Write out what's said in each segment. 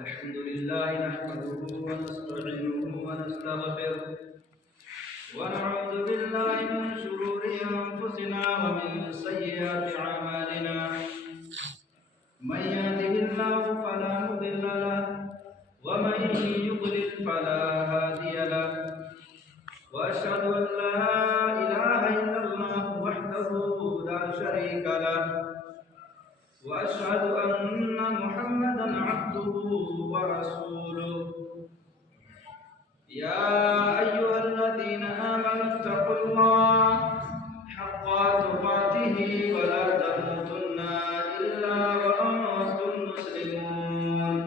الحمد لله نحمده ونستعينه ونستغفره ونعوذ بالله من شرور أنفسنا ومن سيئات أعمالنا من يهده الله فلا مضل له ومن يضلل فلا هادي له وأشهد أن لا إله إلا الله وحده لا شريك له وأشهد أن محمدًا عبده ورسوله يا أيها الذين آمنوا اتقوا الله حق تقاته ولا تموتن إلا وأنتم مسلمون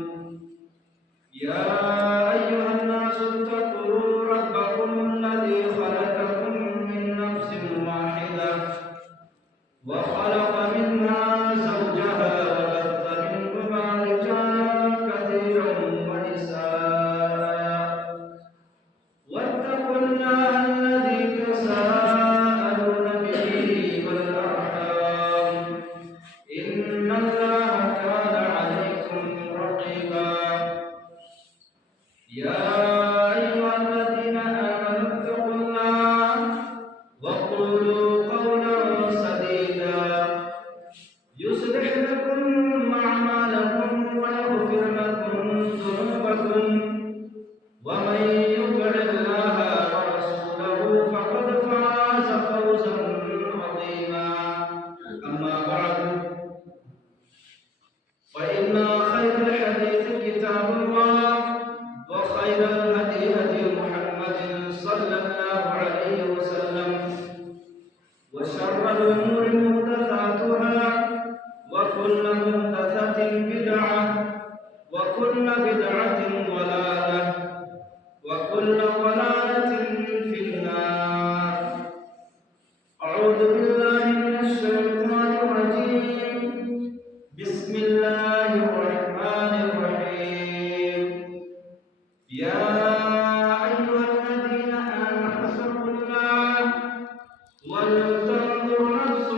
يا أيها الناس اتقوا ربكم الذي خلقكم من نفس واحدة وخلق منها زوجها وبث منهما رجالا كثيرا ونساء واتقوا الله الذي تساءلون به والأرحام إن الله كان عليكم رقيبا يا أيها الذين آمنوا اتقوا الله وقولوا قولا سديدا يصلح لكم أعمالكم ويغفر لكم ذنوبكم ومن يطع الله ورسوله فقد فاز فوزا عظيما أما بعد فإن خير الحديث كتاب الله وخير الهدي هدي محمد صلى الله عليه وسلم وشر الأمور محدثاتها وكل محدثة بدعة وكل بدعة ضلالة وكل ضلالة في النار أعوذ بالله من الشيطان الرجيم بسم الله الرحمن الرحيم يا أيها الذين آمنوا اتقوا الله ولتنظر نفس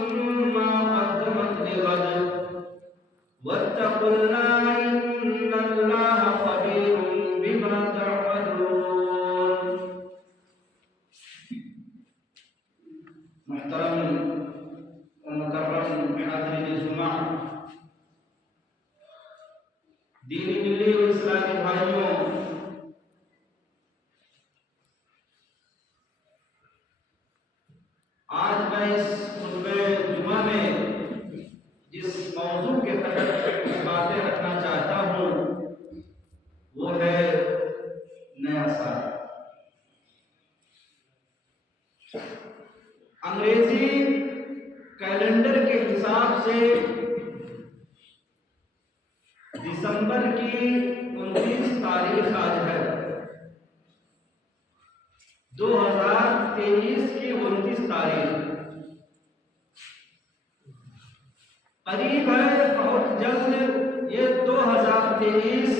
ما قدمت لغد واتقوا الله إن الله خبير بما تعملون محترم ومكرم حاضرین الجمعہ دینی ملی و اسلامی بھائیوں، آج میں اس خطبہ جمعہ میں جس موضوع کے تحت باتیں رکھنا چاہتا ہوں وہ ہے نیا سال۔ انگریزی کیلنڈر کے حساب سے دسمبر کی 29 تاریخ آج ہے، 2023 کی 29 تاریخ قریب ہے، بہت جلد یہ 2023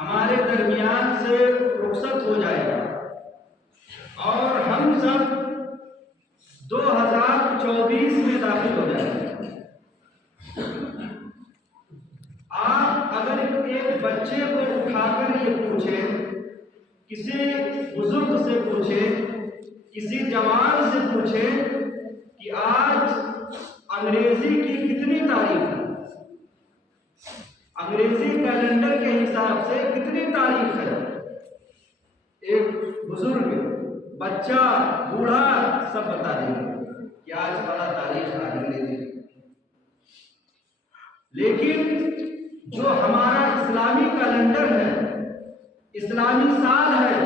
ہمارے درمیان سے رخصت ہو جائے گا اور ہم سب 2024 میں داخل ہو جائیں گے۔ آپ اگر ایک بچے کو اٹھا کر یہ پوچھیں، کسی بزرگ سے پوچھیں، کسی جوان سے پوچھیں کہ آج انگریزی کی کتنی تاریخ ہے، انگریزی کیلنڈر کے حساب سے کتنی تاریخ ہے، ایک بزرگ، بچہ، بوڑھا سب بتا دیں گے کہ آج والا تاریخ ہے انگریزی۔ لیکن جو ہمارا اسلامی کیلنڈر ہے، اسلامی سال ہے،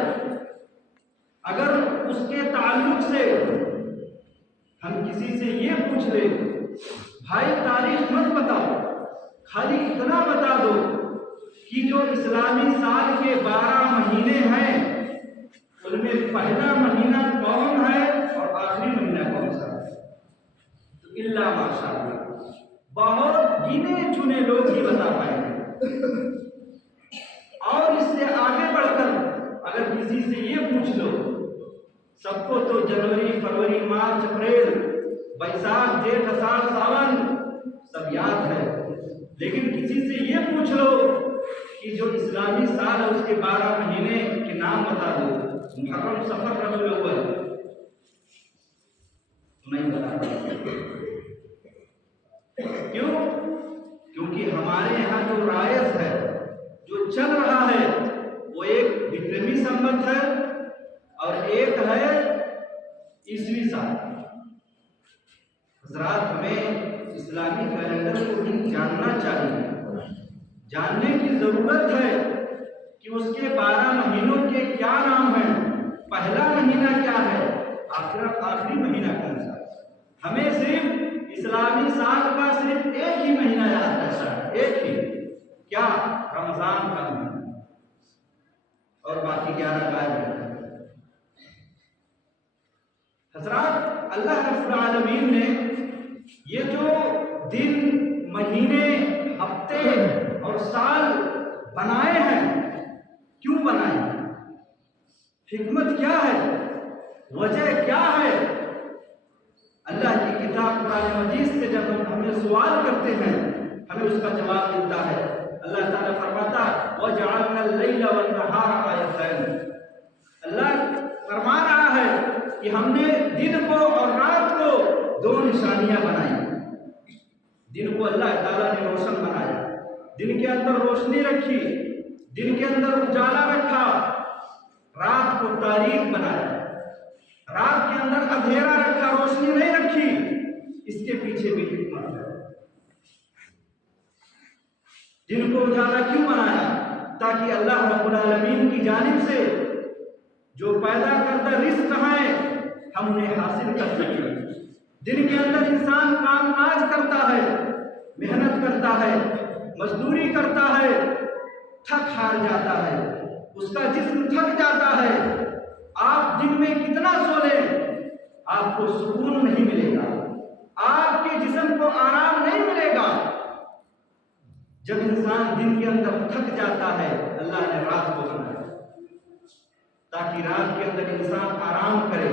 اگر اس کے تعلق سے ہم کسی سے یہ پوچھ لیں بھائی تاریخ مت بتاؤ، خالی اتنا بتا دو کہ جو اسلامی سال کے 12 مہینے ہیں ان میں پہلا مہینہ کون ہے اور آخری مہینہ کون سا ہے، تو اللہ ماشاءاللہ بہت گنے چنے لوگ ہی بتا پائیں گے۔ اور اس سے آگے بڑھ کر اگر کسی سے یہ پوچھ لو، سب کو تو جنوری، فروری، مارچ، اپریل، بیساکھ، جیٹھ، اساڑھ، ساون سب یاد ہے، لیکن کسی سے یہ پوچھ لو کہ جو اسلامی سال ہے اس کے 12 مہینے کے نام بتا دو. محرم، صفر، ربیع الاول. نہیں بتا. کیوں؟ کیونکہ ہمارے یہاں جو رائج ہے، جو چل رہا ہے، وہ ایک وکرمی سنوت ہے اور ایک ہے عیسوی سال. حضرات، ہمیں اسلامی کیلنڈر کو بھی جاننا چاہیے. جاننے کی ضرورت ہے کہ اس کے 12 مہینوں کے کیا نام ہیں. پہلا مہینہ کیا ہے، آخری مہینہ کون سا. ہمیں صرف اسلامی سال کا صرف ایک ہی مہینہ یاد رہتا ہے، ایک ہی. کیا؟ رمضان کا مہینہ، اور باقی 11 غائب رہتے ہیں. حضرات، اللہ رب العالمین نے یہ جو دن، مہینے، ہفتے اور سال بنائے ہیں، کیوں بنائے؟ حکمت کیا ہے؟ وجہ کیا ہے؟ اللہ کی کتاب قرآن مجید سے جب ہم ہمیں سوال کرتے ہیں، ہمیں اس کا جواب ملتا ہے. اللہ تعالیٰ فرماتا وَجَعَلْنَا اللَّيْلَ وَالنَّهَارَ آیَتَيْنِ. اللہ فرما رہا ہے کہ ہم نے دن کو اور رات کو 2 نشانیاں بنائی. دن کو اللہ تعالیٰ نے روشن بنایا، دن کے اندر روشنی رکھی، دن کے اندر اجالا رکھا. رات کو تاریک بنایا، رات کے اندر اندھیرا رکھا، روشنی نہیں رکھی. اس کے پیچھے بھی حکمت ہے. دن کو اجالا کیوں بنایا؟ تاکہ اللہ رب العالمین کی جانب سے جو پیدا کردہ رزق ہے ہم انہیں حاصل کر سکیں. دن کے اندر انسان کام کاج کرتا ہے، محنت کرتا ہے، مزدوری کرتا ہے، تھک ہار جاتا ہے، اس کا جسم تھک جاتا ہے. آپ دن میں کتنا سو لیں، آپ کو سکون نہیں ملے گا، آپ کے جسم کو آرام نہیں ملے گا. جب انسان دن کے اندر تھک جاتا ہے، اللہ نے رات کو بنایا تاکہ رات کے اندر انسان آرام کرے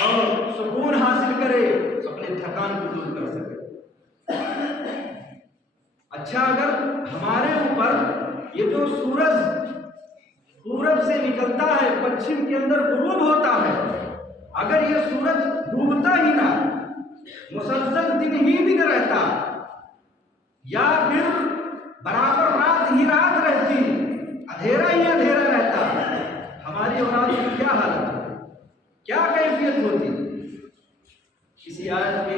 اور سکون حاصل کرے، اپنے تھکان کو دور کر سکے. اچھا، اگر ہمارے اوپر یہ جو سورج پورب سے نکلتا ہے، پچھم کے اندر غروب ہوتا ہے، اگر یہ سورج ڈوبتا ہی نہ، مسلسل دن ہی دن رہتا، یا پھر برابر رات ہی رات رہتی، اندھیرا ہی اندھیرا رہتا، ہماری اولاد کی کیا حالت ہوتی، کیا کیفیت ہوتی. کسی آیت کے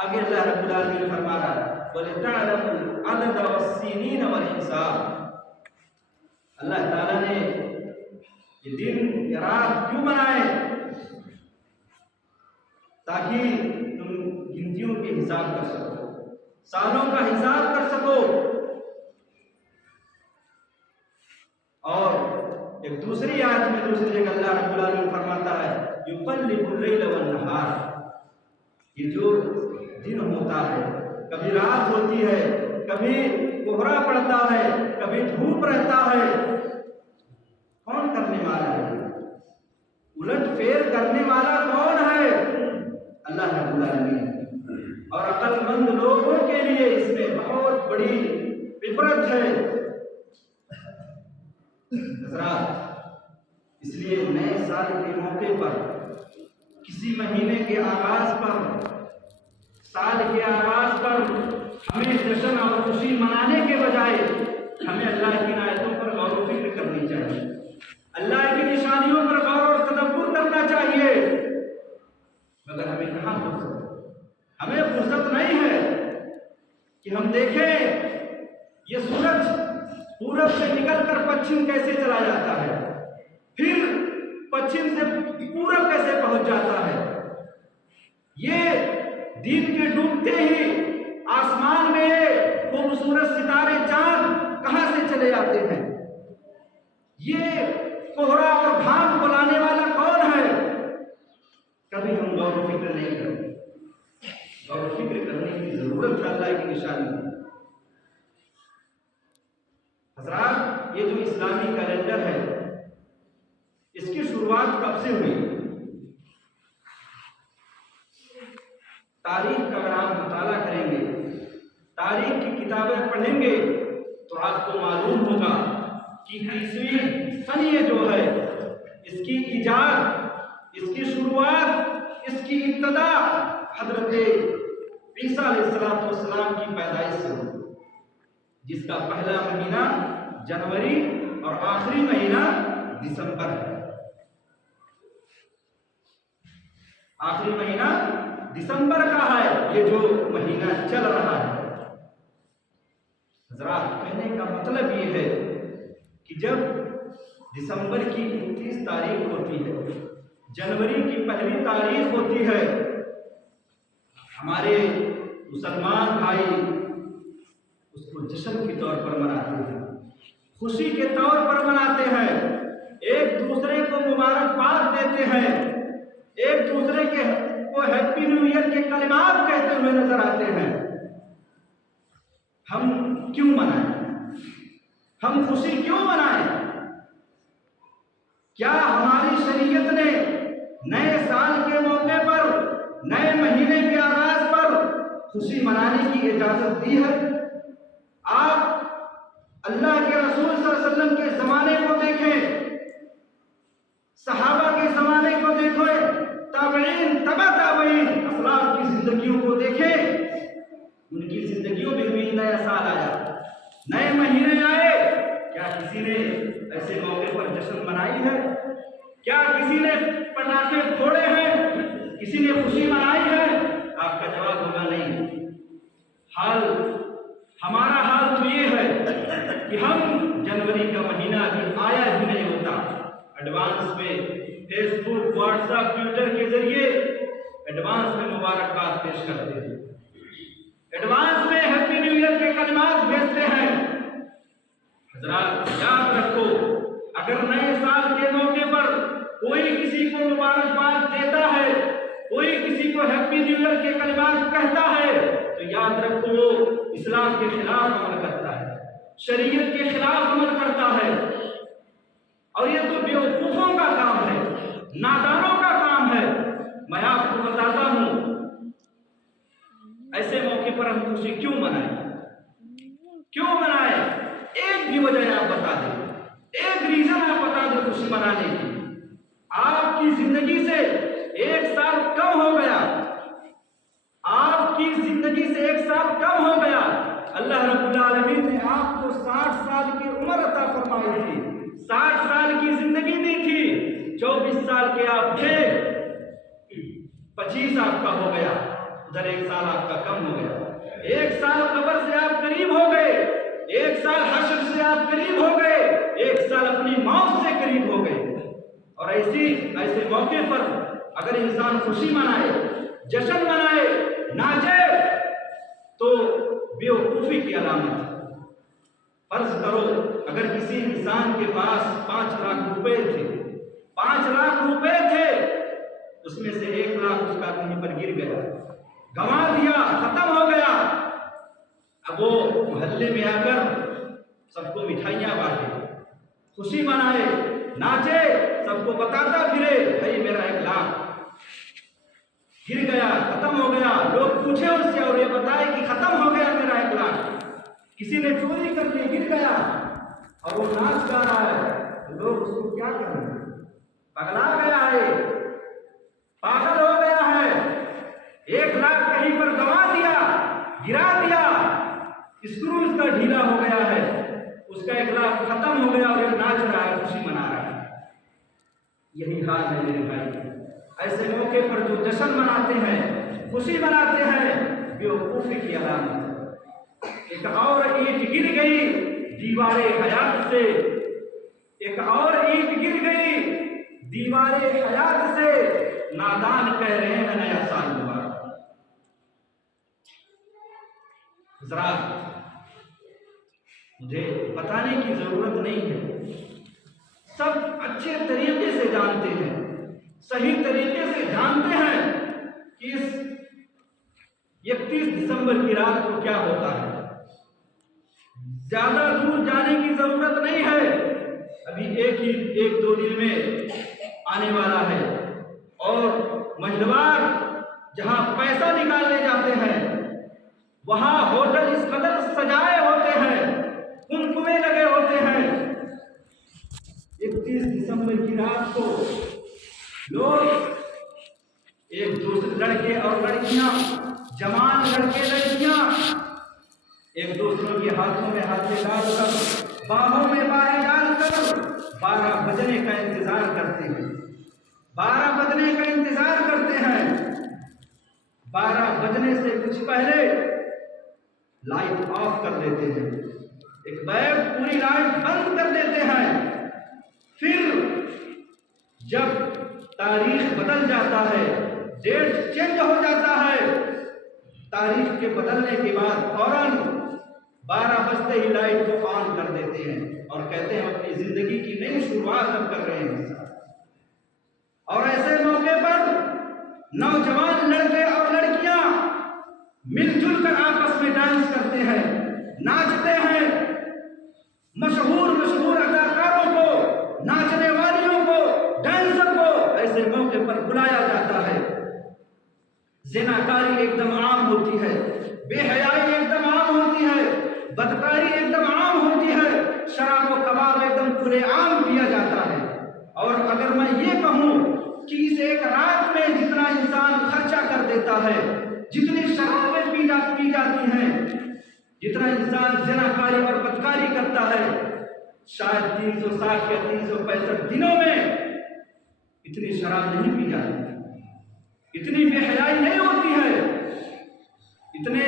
آگے اللہ رب العالمین فرما رہا ہے وَلِتَعْلَمُوا الْعَدَدَ وَالسِّنِينَ وَالْحِسَابَ. اللہ تعالیٰ نے یہ دن یا رات کیوں بنائے؟ تاکہ تم گنتیوں کے حساب کر سکو، سالوں کا حساب کر سکو. اور ایک دوسری آیت میں دوسری جگہ اللہ رب العالمین فرماتا ہے یقلب اللیل والنہار. یہ جو دن ہوتا ہے، کبھی رات ہوتی ہے، کبھی کوہرا پڑتا ہے، کبھی دھوپ رہتا ہے، کون کرنے والا ہے؟ الٹ پھیر کرنے والا کون ہے؟ اللہ رب العالمین. اور عقل مند لوگوں کے لیے اس میں بہت بڑی عبرت ہے. حضرات، اس لیے نئے سال کے موقع پر، کسی مہینے کے آغاز پر، سال کے آغاز پر ہمیں جشن اور خوشی منانے کے بجائے ہمیں اللہ کی آیتوں پر غور و فکر کرنی چاہیے، اللہ کی نشانیوں پر غور اور تدبر کرنا چاہیے. مگر ہمیں کہاں فرصت ہے؟ ہمیں فرصت نہیں ہے کہ ہم دیکھیں یہ سورج پورب سے نکل کر پچھم کیسے چلا جاتا ہے، پھر پچھم سے پورب کیسے پہنچ جاتا ہے. یہ دن کے ڈوبتے ہی آسمان میں خوبصورت ستارے چاند کہاں سے چلے آتے ہیں؟ یہ کوہرا اور گھام کو لانے والا کون ہے؟ کبھی ہم غور و فکر نہیں کرتے. غور و فکر کرنے کی ضرورت ہے اللہ کی نشانی. حضرات، یہ جو اسلامی کیلنڈر ہے اس کی شروعات کب سے ہوئی؟ تاریخ کا اگر آپ مطالعہ کریں گے، تاریخ کی کتابیں پڑھیں گے تو آپ کو معلوم ہوگا کہ 30ویں صدی جو ہے اس کی ایجاد، اس کی شروعات، اس کی ابتدا حضرت عیسیٰ علیہ السلام کی پیدائش سے ہوئی، جس کا پہلا مہینہ جنوری اور آخری مہینہ دسمبر ہے۔ آخری مہینہ دسمبر کا ہے یہ جو مہینہ چل رہا ہے۔ حضرات، کہنے کا مطلب یہ ہے کہ جب دسمبر کی 29 تاریخ ہوتی ہے، جنوری کی پہلی تاریخ ہوتی ہے، ہمارے مسلمان بھائی اس کو جشن کے طور پر مناتے ہیں، خوشی کے طور پر مناتے ہیں، ایک دوسرے کو مبارکباد دیتے ہیں، ایک دوسرے کو ہیپی نیو ایئر کے کلمات کہتے ہوئے نظر آتے ہیں۔ ہم کیوں منائیں؟ ہم خوشی کیوں منائیں؟ کیا ہماری شریعت نے نئے سال کے موقع پر، نئے مہینے کے آغاز پر خوشی منانے کی اجازت دی ہے؟ آپ اللہ کے رسول صلی اللہ علیہ وسلم کے زمانے کو دیکھیں، صحابہ کے زمانے کو دیکھیں، تابعین، تبع تابعین، اسلاف کی زندگیوں کو دیکھیں، ان کی زندگیوں میں بھی نیا سال آیا، نئے مہینے آئے، کیا کسی نے ایسے موقع پر جشن منائی ہے؟ کیا کسی نے پٹاخے پھوڑے ہیں؟ کسی نے خوشی منائی ہے؟ آپ کا جواب ہوگا نہیں۔ ہمارا حال تو یہ ہے کہ ہم جنوری کا مہینہ ابھی آیا ہی نہیں ہوتا، ایڈوانس میں فیس بک، واٹس ایپ، ٹویٹر کے ذریعے ایڈوانس میں مبارکباد پیش کرتے ہیں، ایڈوانس میں ہیپی نیو ایئر کے کلمات بھیجتے ہیں۔ حضرات، یاد رکھو، اگر نئے سال کے موقع پر کوئی کسی کو مبارکباد دیتا ہے، کوئی کسی کو ہیپی نیو ایئر کے کلمات کہتا ہے، تو یاد رکھو وہ اسلام کے خلاف عمل کرتا ہے، شریعت کے خلاف عمل کرتا ہے، اور یہ تو بیوقوفوں کا کام ہے، نادانوں کا کام ہے۔ میں آپ کو بتاتا ہوں، ایسے موقع پر ہم خوشی کیوں منائیں؟ کیوں منائیں؟ ایک بھی وجہ آپ بتا دیں، ایک ریزن آپ بتا دیں خوشی منانے کی۔ آپ کی زندگی سے ایک سال کم ہو گیا، آپ کی زندگی سے ایک سال کم ہو گیا، اللہ رب العالمین نے آپ کو 60 سال کی عمر عطا فرمائی تھی، 60 سال کی زندگی دی تھی، 24 سال کے آپ تھے، 25 آپ کا ہو گیا، ادھر ایک سال آپ کا کم ہو گیا، ایک سال قبر سے آپ قریب ہو گئے، ایک سال حشر سے آپ قریب ہو گئے، ایک سال اپنی موت سے قریب ہو گئے۔ اور ایسے موقع پر اگر انسان خوشی منائے، جشن منائے، ناچے، تو بیوقوفی کی علامت ہے۔ فرض کرو اگر کسی انسان کے پاس 5 لاکھ روپے تھے، 5 لاکھ روپے تھے، اس میں سے 1 لاکھ اس کا کہیں پر گر گیا، گنوا دیا، ختم ہو گیا۔ اب وہ محلے میں آ کر سب کو مٹھائیاں بانٹے، خوشی منائے، ناچے، سب کو بتاتا پھرے، بھائی میرا 1 لاکھ گر گیا، ختم ہو گیا۔ لوگ پوچھے اس سے اور یہ بتائے کہ ختم ہو گیا میرا 1 لاکھ، کسی نے چوری کر لی، گر گیا، اور وہ ناچ گا رہا ہے، تو لوگ اس کو کیا کریں گے؟ پگلا گیا ہے، پاگل ہو گیا ہے، 1 لاکھ کہیں پر گنوا دیا، گرا دیا، اسکرو اس کا ڈھیلا ہو گیا ہے، اس کا 1 لاکھ ختم ہو گیا اور یہ ناچ رہا ہے، خوشی منا رہا ہے۔ یہی حال ہے میرے بھائی، ایسے موقع پر جو جشن مناتے ہیں، خوشی مناتے ہیں، بیوقوفی کی علامت۔ ایک اور اینٹ گر گئی دیوار حیات سے، ایک اور اینٹ گر گئی دیوار حیات سے، نادان کہہ رہے ہیں نیا سال مبارک۔ حضرات، مجھے بتانے کی ضرورت نہیں ہے، سب اچھے طریقے سے جانتے ہیں، صحیح طریقے سے جانتے ہیں کہ اس 31 دسمبر کی رات کو کیا ہوتا ہے۔ زیادہ دور جانے کی ضرورت نہیں ہے، ابھی ایک دو دن میں آنے والا ہے، اور مہیندوار جہاں پیسہ نکالنے جاتے ہیں وہاں ہوٹل اس قدر سجائے ہوتے ہیں، ان دسمبر کی رات کو لوگ ایک دوسرے لڑکے اور لڑکیاں، جوان لڑکے لڑکیاں ایک دوسروں کے ہاتھوں میں ہاتھیں ڈال کر، باہوں میں باہیں ڈال کر 12 بجنے کا انتظار کرتے ہیں، 12 بجنے کا انتظار کرتے ہیں۔ 12 بجنے سے کچھ پہلے لائٹ آف کر دیتے ہیں، ایک بیگ پوری لائٹ بند کر دیتے ہیں۔ پھر جب تاریخ بدل جاتا ہے، ڈیٹ چینج ہو جاتا ہے، تاریخ کے بدلنے کے بعد فوراً 12 بجتے ہی لائٹ کو آن کر دیتے ہیں اور کہتے ہیں اپنی زندگی کی نئی شروعات اب کر رہے ہیں۔ اور ایسے موقع پر نوجوان لڑکے اور لڑکیاں مل جل کر آپس میں ڈانس کرتے ہیں، ناچتے ہیں۔ مشہور اداکاروں کو، ناچنے والیوں کو، ڈانسر کو ایسے موقع پر بلایا جاتا ہے۔ زناکاری ایک دم عام ہوتی ہے، بے حیائی ایک دم عام ہوتی ہے، بدکاری ایک دم عام ہوتی ہے، شراب و کباب ایک دم کھلے عام کیا جاتا ہے۔ اور اگر میں یہ کہوں کہ اس ایک رات میں جتنا انسان خرچہ کر دیتا ہے، جتنی شرابیں پی جاتی ہیں، جتنا انسان زناکاری اور بدکاری کرتا ہے، شاید 360 یا 365 دنوں میں اتنی شراب نہیں پی جاتی، اتنی بے حیائی نہیں ہوتی ہے۔ اتنے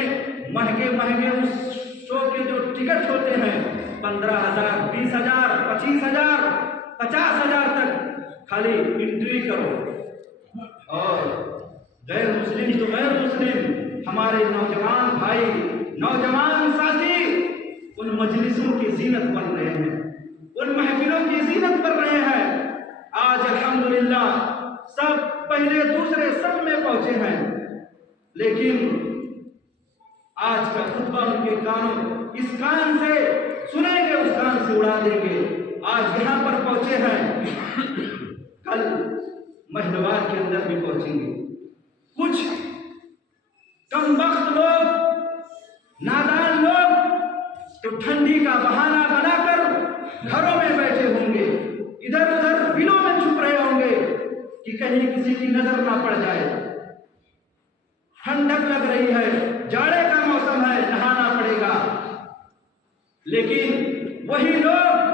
مہنگے اس شو کے جو ٹکٹ ہوتے ہیں 15,000 20,000 25,000 50,000 تک، خالی انٹری کرو۔ اور غیر مسلم تو غیر مسلم ہمارے نوجوان بھائی، نوجوان ساتھی ان مجلسوں کی زینت بن رہے ہیں، ان محفلوں کی زینت بن رہے ہیں۔ آج الحمدللہ سب پہلے دوسرے سب میں پہنچے ہیں، لیکن آج کا خطبہ ان کے کانوں، اس کان سے سنیں گے، اس کان سے اڑا دیں گے۔ آج یہاں پر پہنچے ہیں، کل مہدوار کے اندر بھی پہنچیں گے۔ کچھ کم وقت لوگ، نادان لوگ تو ٹھنڈی کا بہانہ بنا کر گھروں میں بیٹھے ہوں گے، ادھر ادھر بلوں میں چھپ رہے ہوں گے کہ کہیں کسی کی نظر نہ پڑ جائے۔ ٹھنڈک لگ رہی ہے، جاڑے کا موسم ہے، نہانا پڑے گا۔ لیکن وہی لوگ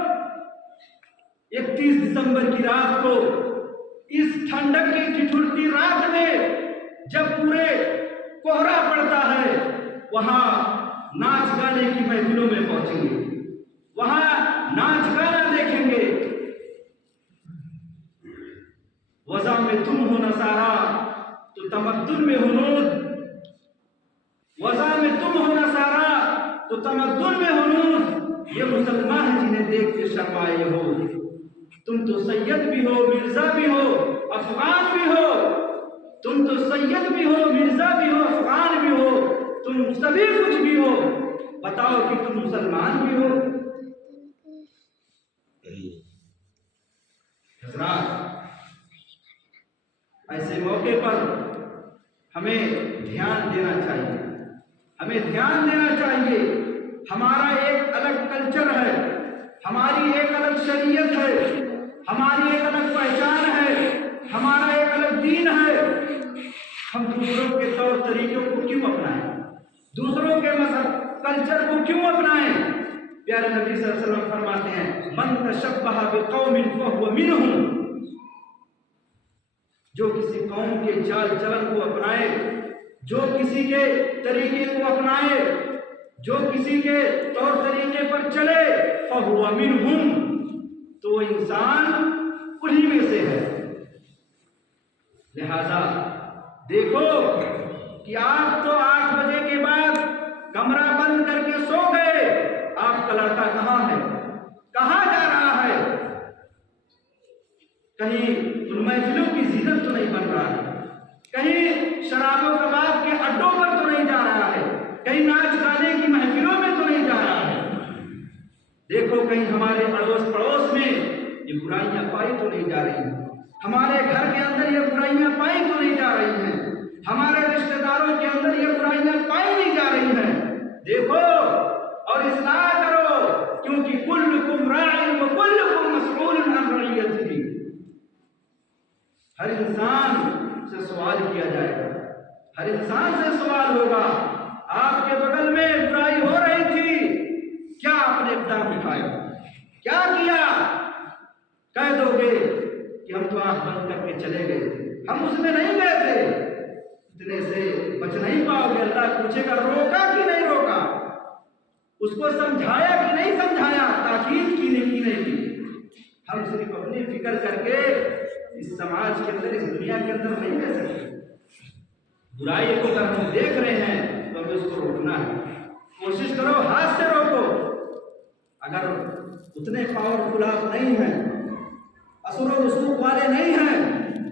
31 دسمبر کی رات کو، اس ٹھنڈک کی ٹھٹھرتی رات میں جب پورے کوہرا پڑتا ہے، وہاں ناچ گانے کی محفلوں میں پہنچیں گے، وہاں ناچ گانا دیکھیں گے۔ وضع میں تم ہو نصارا تو تمدن میں ہنود، وضع میں تم ہو نصارا تو تمدن میں ہنود، یہ مسلمان جنہیں دیکھ کے شرمائے ہو۔ تم تو سید بھی ہو، مرزا بھی ہو، افغان بھی ہو، تم تو سید بھی ہو، مرزا بھی ہو، افغان بھی ہو، تم سبھی کچھ بھی ہو، بتاؤ کہ تم مسلمان بھی ہو۔ حضرات، ایسے موقع پر ہمیں دھیان دینا چاہیے، ہمیں دھیان دینا چاہیے۔ ہمارا ایک الگ کلچر ہے، ہماری ایک الگ شریعت ہے، ہماری ایک الگ پہچان ہے، ہمارا ایک الگ دین ہے۔ ہم دوسروں کے طور طریقوں کو کیوں اپنائیں؟ دوسروں کے مذہب کلچر کو کیوں اپنائیں؟ پیارے نبی صلی اللہ علیہ وسلم فرماتے ہیں، من تشبہ بقوم فہو منہم، جو کسی قوم کے چال چلن کو اپنائے، جو کسی کے طریقے کو اپنائے، جو کسی کے طور طریقے پر چلے، فہو منہم، تو وہ انسان انہی میں سے ہے۔ لہذا دیکھو کہ آپ تو 8 بجے کے بعد کمرہ بند کر کے سو گئے، آپ کا لڑکا کہاں ہے، کہاں جا رہا ہے؟ کہیں ان محفلوں کی زینت تو نہیں بن رہا ہے، کہیں شراب و کباب کے اڈوں پر تو نہیں جا رہا ہے، کہیں ناچ گانے کی محفلوں میں تو نہیں جا رہا ہے۔ دیکھو کہیں ہمارے اڑوس پڑوس میں یہ برائیاں پائی تو نہیں جا رہی ہیں، ہمارے گھر کے اندر یہ برائیاں پائی تو نہیں جا رہی ہیں، ہمارے رشتہ داروں کے اندر یہ برائیاں پائی نہیں جا رہی ہیں۔ دیکھو اور اصلاح کرو، کیونکہ کلکم راع و کلکم مسئول عن رعیتہ، ہر انسان سے سوال کیا جائے گا، ہر انسان سے سوال ہوگا۔ آپ کے بغل میں برائی ہو رہی تھی، کیا آپ نے اقدام اٹھایا، کیا کیا؟ کہہ دو گے کہ ہم تو آنکھ بند کر کے چلے گئے تھے، ہم اس میں نہیں گئے تھے، اتنے سے بچ نہیں پاؤ گے۔ اللہ پوچھے گا روکا کہ نہیں روکا، اس کو سمجھایا کہ نہیں سمجھایا، تاکید کی نہیں کی۔ ہم صرف اپنی فکر کر کے اس سماج کے اندر، اس دنیا کے اندر نہیں رہ سکتے۔ برائی کو اگر ہم دیکھ رہے ہیں تو ہمیں اس کو روکنا ہے، کوشش کرو ہاتھ سے روکو۔ اگر اتنے پاورفل آپ نہیں ہیں، اثر و رسوخ والے نہیں ہیں،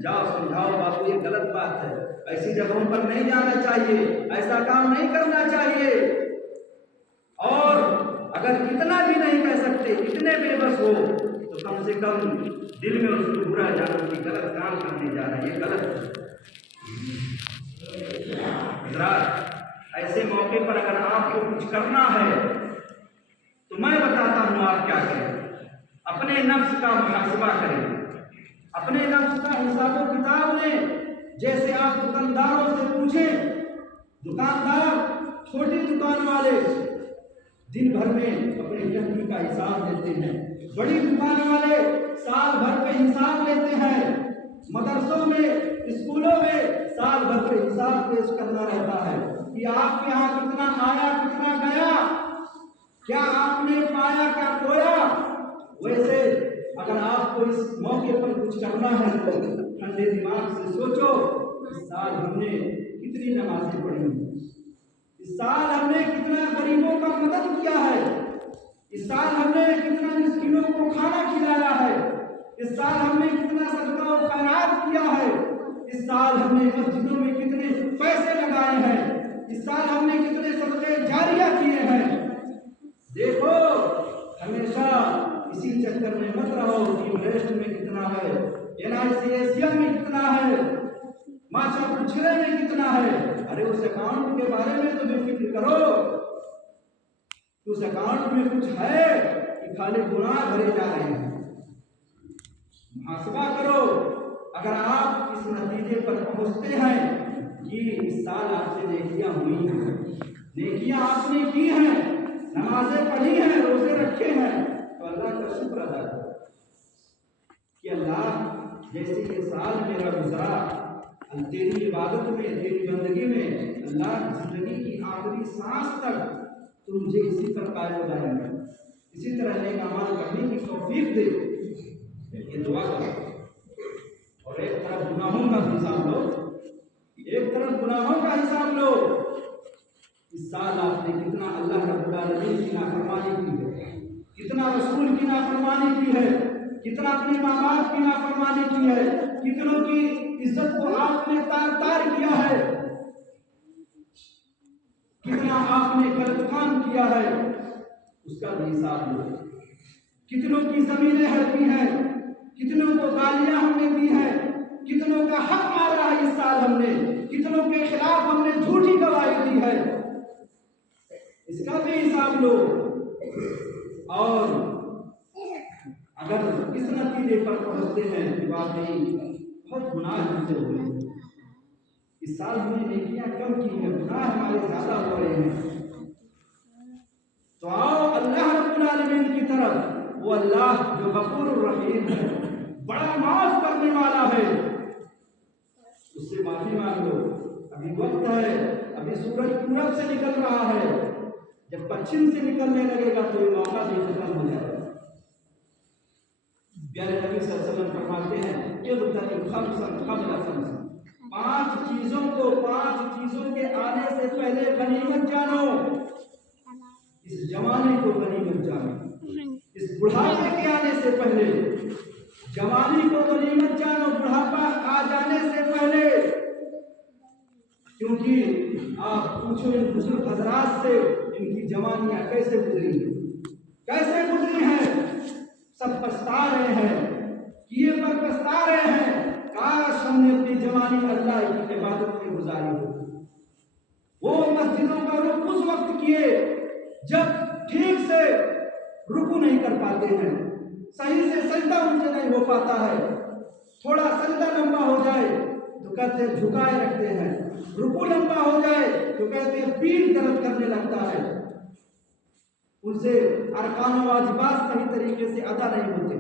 جاؤ سمجھاؤ بابو یہ غلط بات ہے، ایسی جگہوں پر نہیں جانا چاہیے، ایسا کام نہیں کرنا چاہیے۔ اور اگر کتنا بھی نہیں کہہ سکتے، اتنے بے بس ہو تو کم سے کم دل میں اس کو برا جانو کہ غلط کام کرنے جا رہے ہیں، یہ غلط ہے۔ حضرات، ایسے موقع پر اگر آپ کو کچھ کرنا ہے تو میں بتاتا ہوں آپ کیا کریں۔ اپنے نفس کا محاسبہ کریں، اپنے نفس کا حساب و کتاب لیں۔ جیسے آپ دکانداروں سے پوچھیں، دکاندار، چھوٹی دکان والے دن بھر میں اپنے جہنی کا حساب لیتے ہیں، بڑی دکان والے سال بھر پہ حساب لیتے ہیں، مدرسوں میں، اسکولوں میں سال بھر پہ حساب پیش کرنا رہتا ہے کہ آپ کے یہاں کتنا آیا، کتنا گیا، کیا آپ نے پایا، کیا کھویا۔ ویسے اگر آپ کو اس موقع پر کچھ کرنا ہے تو ٹھنڈے دماغ سے سوچو، اس سال ہم نے کتنی نمازیں پڑھی، اس سال ہم نے کتنا غریبوں کا مدد کیا ہے، اس سال ہم نے کتنا مسکینوں کو کھانا کھلایا ہے، اس سال ہم نے کتنا صدقہ و خیرات کیا ہے، اس سال ہم نے مسجدوں میں کتنے پیسے لگائے ہیں، اس سال ہم نے کتنے صدقے جاریہ کیے ہیں۔ دیکھو، ہمیشہ اسی چکر میں مت رہو کہ ویسٹ میں کتنا ہے، NICACM میں کتنا ہے، ماچا پچھلے میں کتنا ہے۔ ارے اس اکاؤنٹ کے بارے میں تو بھی فکر کرو، اس اکاؤنٹ میں کچھ ہے کہ خالی گناہ بھرے جا رہے ہیں۔ محاسبہ کرو۔ اگر آپ اس نتیجے پر پہنچتے ہیں کہ اس سال آپ سے نیکیاں ہوئی ہیں، نیکیاں آپ نے کی ہیں، نمازیں پڑھی ہیں، روزے رکھے ہیں، تو اللہ کا شکر ادا کرو کہ اللہ جیسے یہ سال میرا گزرا، تیری عبادت میں، تیری بندگی میں، اللہ زندگی کی آخری سانس تک تو مجھے اسی پر قائم رہے گا، اسی طرح نیک اعمال کرنے کی توفیق دے، یہ دعا کرو۔ اور ایک طرف گناہوں کا حساب لو، ایک طرف گناہوں کا حساب لو۔ اس سال آپ نے کتنا اللہ رب العالمین کی نافرمانی کی ہے، کتنا رسول کی نافرمانی کی ہے، کتنا اپنے ماں باپ کی نافرمانی کی ہے، کتنوں کی عزت کو آپ نے تار تار کیا ہے، کتنا آپ نے غلط کام کیا ہے، اس کا بھی حساب لو۔ کتنوں کی زمینیں ہڑپی ہیں، کتنوں کو گالیاں ہم نے دی ہیں، کتنوں کا حق مارا ہے اس سال ہم نے، کتنوں کے خلاف ہم نے جھوٹی گواہی دی ہے، اس کا بھی حساب لو۔ اور اگر اس نتیجے پر پہنچتے ہیں کہ واقعی بہت گناہ ہم سے ہوئے ہیں، اس سال ہم نے نیکیاں کم کی ہیں، گناہ ہمارے زیادہ ہو رہے ہیں، تو آؤ اللہ رب العالمین کی طرف۔ وہ اللہ جو غفور الرحیم ہے، بڑا معاف کرنے والا ہے، اس سے معافی مانگو۔ ابھی وقت ہے، ابھی سورج پورب سے نکل رہا ہے، جب پچھم سے نکلنے لگے گا تو یہ موقع بھی ختم ہو جائے گا۔ پیارے نبی صلی اللہ علیہ وسلم فرماتے ہیں کہ پانچ چیزوں کے آنے سے پہلے غنیمت جانو۔ اس جوانی کو غنیمت جانو، اس بڑھاپے کے آنے سے پہلے جوانی کو غنیمت جانو، بڑھاپا آ جانے سے پہلے۔ کیونکہ آپ پوچھو ان بزرگ حضرات سے، ان کی جوانیاں کیسے گزری ہیں، سب پچھتا رہے ہیں، کیے پر پچھتا رہے ہیں، کاش ہم نے اپنی جوانی اللہ کی عبادت میں گزاری ہو۔ وہ مسجدوں کا رخ اس وقت کیے جب ٹھیک سے رکو نہیں کر پاتے ہیں، صحیح سے سجدہ ان سے نہیں ہو پاتا ہے، تھوڑا سجدہ لمبا ہو جائے تو کہتے ہیں جھکائے رکھتے ہیں، رکوع لمبا ہو جائے تو کہتے ہیں پیٹھ درد کرنے لگتا ہے، ان سے ارکان و واجبات صحیح طریقے سے ادا نہیں ہوتے۔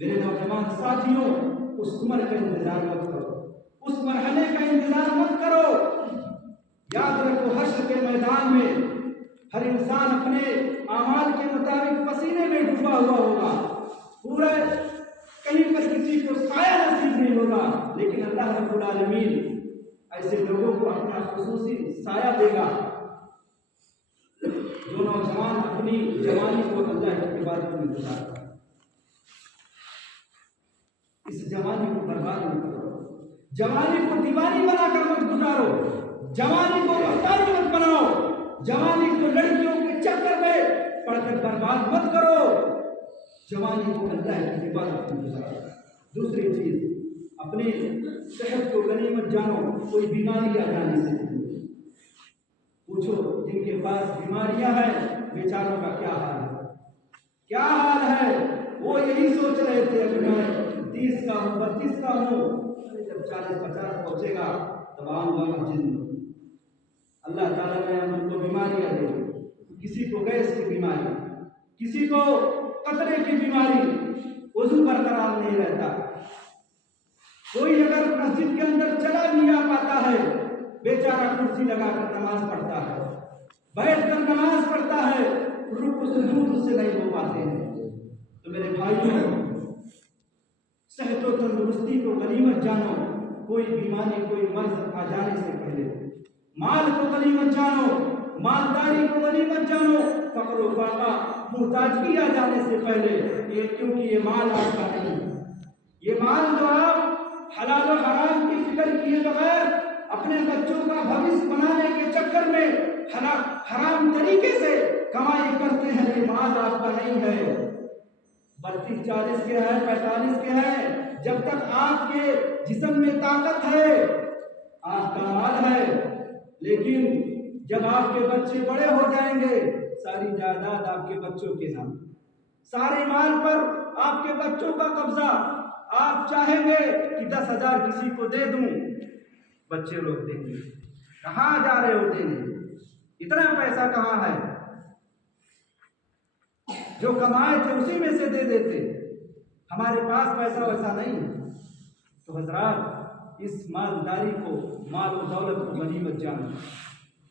میرے نوجوان ساتھیوں، اس عمر کا انتظار مت کرو، اس مرحلے کا انتظار مت کرو۔ یاد رکھو حشر کے میدان میں ہر انسان اپنے اعمال کے مطابق پسینے میں ڈوبا ہوا ہوگا، پورا کہیں پر کسی کو سایہ نصیب نہیں ہوگا، لیکن اللہ رب العالمین ایسے لوگوں کو اپنا خصوصی سایہ دے گا جو نوجوان اپنی جوانی کو اللہ کی عبادت میں گزارتا ہے۔ اس جوانی کو برباد مت کرو، جوانی کو دیوانی بنا کر مت گزارو، جوانی کو رفتاری مت بناؤ، جوانی کو لڑکیوں کے چکر میں پڑھ کر برباد مت کرو، جوانی کو اللہ کی عبادت میں گزارو۔ دوسری چیز، اپنی صحت کو غنیمت جانو، کوئی بیماری آ جانے سے پوچھو جن کے پاس بیماریاں ہیں بیچاروں کا کیا حال ہے، کیا حال ہے۔ وہ یہی سوچ رہے تھے ابھی میں 30 کا ہوں 32 کا ہوں، جب 40-50 پہنچے گا تب آؤں گا مسجد میں۔ اللہ تعالیٰ نے ہم کو بیماریاں دی، کسی کو گیس کی بیماری، کسی کو قطرے کی بیماری، وضو برقرار نہیں رہتا، کوئی اگر مسجد کے اندر چلا بھی آ پاتا ہے بیچارہ کرسی لگا کر نماز پڑھتا ہے، بیٹھ کر نماز پڑھتا ہے، رکوع سجود اس سے نہیں ہو پاتے ہیں۔ تو میرے بھائیوں، صحت و تندرستی کو غنیمت جانو، کوئی بیماری کوئی مرض آ جانے سے پہلے، مال کو غنیمت جانو، مالداری کو غنیمت جانو، فقر و فاقہ محتاجگی آ جانے سے پہلے، کیونکہ یہ مال آپ کا نہیں، یہ مال جو آپ حلال و حرام کی فکر کیے بغیر اپنے بچوں کا بھوش بنانے کے چکر میں حرام طریقے سے کمائی کرتے ہیں، یہ مال آپ کا نہیں ہے۔ 32-40 کے ہے، 45 کے ہے، جب تک آپ کے جسم میں طاقت ہے آپ کا مال ہے، لیکن جب آپ کے بچے بڑے ہو جائیں گے ساری جائیداد آپ کے بچوں کے نام، سارے مال پر آپ کے بچوں کا قبضہ۔ آپ چاہیں گے کہ 10,000 کسی کو دے دوں، بچے لوگ دیں گے، کہاں جا رہے ہوتے ہیں، اتنا پیسہ کہاں ہے، جو کمائے تھے اسی میں سے دے دیتے، ہمارے پاس پیسہ ویسا نہیں۔ تو حضرات، اس مالداری کو، مال و دولت کو غنیمت جانو،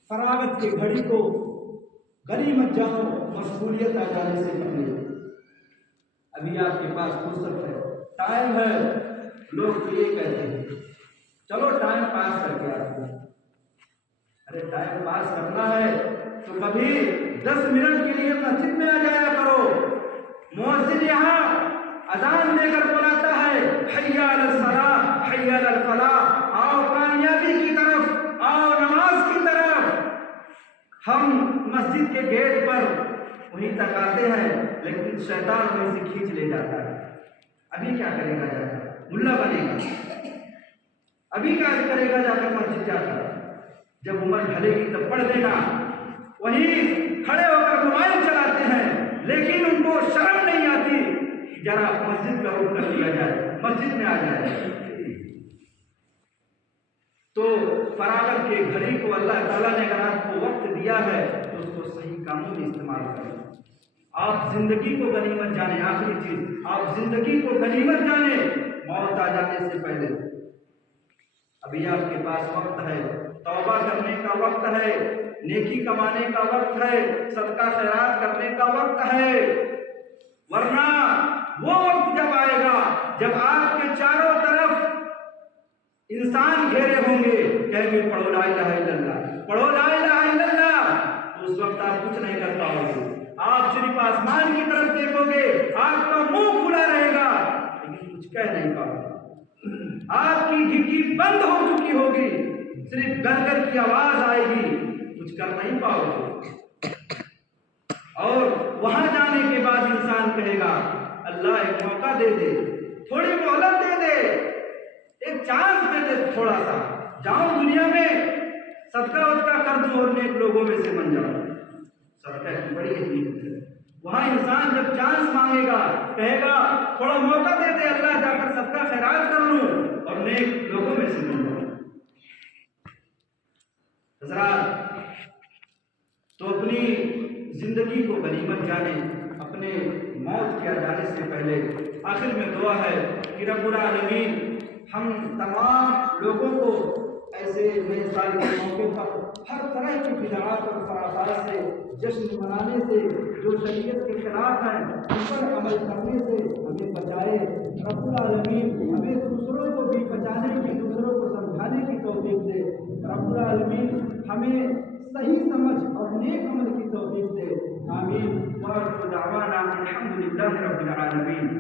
فراغت کے گھڑی کو غنیمت جانو، مشغولیت آ جانے سے پہلے۔ ابھی آپ کے پاس فرصت ہے، ٹائم ہے، لوگ تو یہ کہتے ہیں چلو ٹائم پاس کر کے آتے ہیں۔ ارے ٹائم پاس کرنا ہے تو کبھی 10 منٹ کے لیے مسجد میں آ جایا کرو، مؤذن یہاں اذان دے کر بلاتا ہے، حی علی الصلاۃ حی علی الفلاح، آؤ کامیابی کی طرف، آؤ نماز کی طرف۔ ہم مسجد کے گیٹ پر وہیں تک آتے ہیں، لیکن شیطان وہیں سے کھینچ لے جاتا ہے۔ ابھی کیا کرے گا جا کر، ملا بنے گا، ابھی کیا کرے گا جا کر مسجد جا کر، جب عمر ڈھلے گی تب پڑھ دینا۔ وہیں کھڑے ہو کر موبائل چلاتے ہیں، لیکن ان کو شرم نہیں آتی کہ ذرا مسجد کا رخ کر دیا جائے، مسجد میں آ جائے۔ تو فراغت کے گھڑی کو اللہ تعالیٰ نے اگر آپ کو وقت دیا ہے تو اس کو صحیح کاموں میں استعمال کریں۔ آپ زندگی کو غنیمت جانیں، آخری چیز، آپ زندگی کو غنیمت جانیں، موت آ جانے سے پہلے۔ ابھی آپ کے پاس وقت ہے، توبہ کرنے کا وقت ہے، نیکی کمانے کا وقت ہے، صدقہ خیرات کرنے کا وقت ہے، ورنہ وہ وقت جب آئے گا جب آپ کے چاروں طرف انسان گھیرے ہوں گے، کہیں گے پڑھو لا الہ الا اللہ، پڑھو لا الہ الا اللہ، تو اس وقت آپ کچھ نہیں کر پاؤ گے، آپ صرف آسمان کی طرف دیکھو گے، آپ کا منہ کھلا رہے گا لیکن کچھ کہہ نہیں پاؤ گے، آپ کی گھٹی بند ہو چکی ہوگی، صرف گرگر کی آواز آئے گی، کچھ کر نہیں پاؤ گے۔ اور وہاں جانے کے بعد انسان کہے گا اللہ ایک موقع دے دے، تھوڑی مہلت دے دے، ایک چانس دے دے، تھوڑا سا جاؤں دنیا میں صدقہ وصدقہ کر دوں اور نیک لوگوں میں سے بن جاؤں۔ صدقہ کی بڑی اہمیت ہے، وہاں انسان جب چانس مانگے گا کہے گا تھوڑا موقع دے دے اللہ، جا کر سب کا خیرات کر لوں اور نیک لوگوں میں سے بن جاؤں۔ حضرات، تو اپنی زندگی کو غنیمت جانے، اپنے موت کیا جانے سے پہلے آخر میں دعا ہے کہ رب العالمین ہم تمام لوگوں کو ایسے نئے سال کے موقع پر ہر طرح کی بدعات اور خرافات سے، جشن منانے سے، جو شریعت کے خلاف ہیں ان پر عمل کرنے سے ہمیں بچائے۔ رب العالمین ہمیں دوسروں کو بھی بچانے کی، دوسروں کو سمجھانے کی توفیق دے۔ رب العالمین ہمیں صحیح سمجھ اور نیک عمل کی توفیق دے۔ آمین۔ وآخر دعوانا الحمد للہ رب العالمین۔